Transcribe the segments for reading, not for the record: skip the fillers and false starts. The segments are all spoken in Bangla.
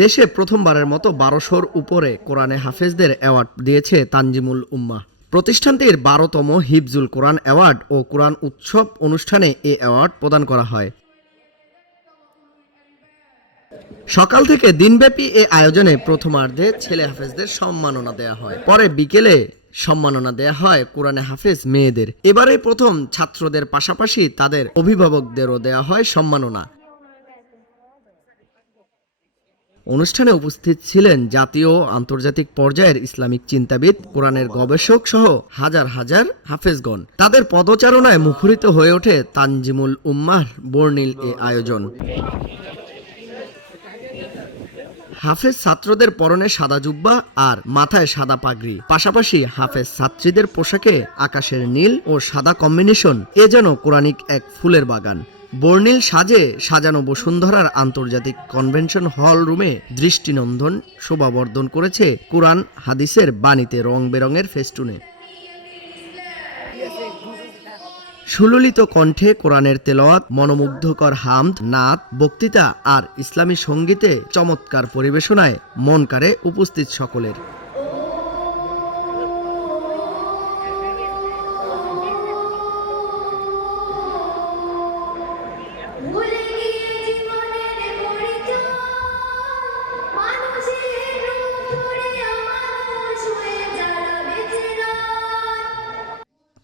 দেশে প্রথমবারের মতো ১২০০-র উপরে কোরআনে হাফেজদের অ্যাওয়ার্ড দিয়েছে তানজিমুল উম্মাহ। প্রতিষ্ঠানটির ১২তম হিফজুল কোরআন অ্যাওয়ার্ড ও কোরআন উৎসব অনুষ্ঠানে এ অ্যাওয়ার্ড প্রদান করা হয়। সকাল থেকে দিনব্যাপী এ আয়োজনে প্রথমার্ধে ছেলে হাফেজদের সম্মাননা দেয়া হয়, পরে বিকেলে সম্মাননা দেয়া হয় কোরআনে হাফেজ মেয়েদের। এবারে প্রথম ছাত্রদের পাশাপাশি তাদের অভিভাবকদেরও দেয়া হয় সম্মাননা। অনুষ্ঠানে উপস্থিত ছিলেন জাতীয় ও আন্তর্জাতিক পর্যায়ের ইসলামিক চিন্তাবিদ, কোরআনের গবেষক সহ হাজার হাজার হাফেজগণ। তাদের পদচারণায় মুখরিত হয়ে ওঠে তানজিমুল উম্মাহর বর্ণিল এ আয়োজন। হাফেজ ছাত্রদের পরনে সাদা জুব্বা আর মাথায় সাদা পাগড়ি, পাশাপাশি হাফেজ ছাত্রীদের পোশাকে আকাশের নীল ও সাদা কম্বিনেশন, এ যেন কোরআনিক এক ফুলের বাগান। বর্ণিল সাজে সাজানো বসুন্ধরার আন্তর্জাতিক কনভেনশন হল রুমে দৃষ্টিনন্দন শোভাবর্ধন করেছে কোরআন হাদিসের বাণীতে রং বেরঙের ফেস্টুনে। সুললিত কণ্ঠে কোরআনের তেলাওয়াত, মনোমুগ্ধকর হামদ, নাত, বক্তৃতা আর ইসলামী সঙ্গীতে চমৎকার পরিবেশনায় মন কাড়ে উপস্থিত সকলের।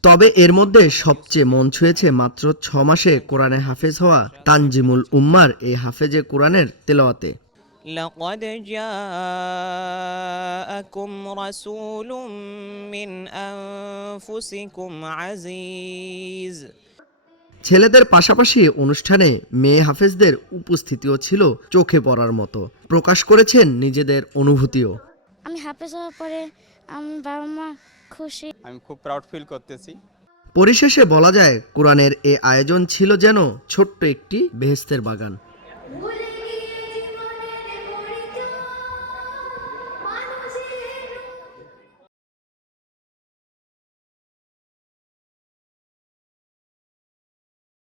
তবে এর মধ্যে সবচেয়ে মন ছুঁয়েছে মাত্র ৬ মাসে কোরআনে হাফেজ হওয়া তানজিমুল উম্মাহর এই হাফেজে কোরআনের তেলাওয়াতে। لقد جاءكم رسول من أنفسكم عزيز। ছেলেদের পাশাপাশি অনুষ্ঠানে মেয়ে হাফেজদের উপস্থিতিও ছিল চোখে পড়ার মতো। প্রকাশ করেছেন নিজেদের অনুভূতিও। আমি হাফেজ হওয়ার পরে আমার বাবা মা খুশি। আমি খুব প্রাউড ফিল করতেছি। পরিশেষে বলা যায়, কোরআনের এ আয়োজন ছিল যেন ছোট্ট একটি বেহেশতের বাগান।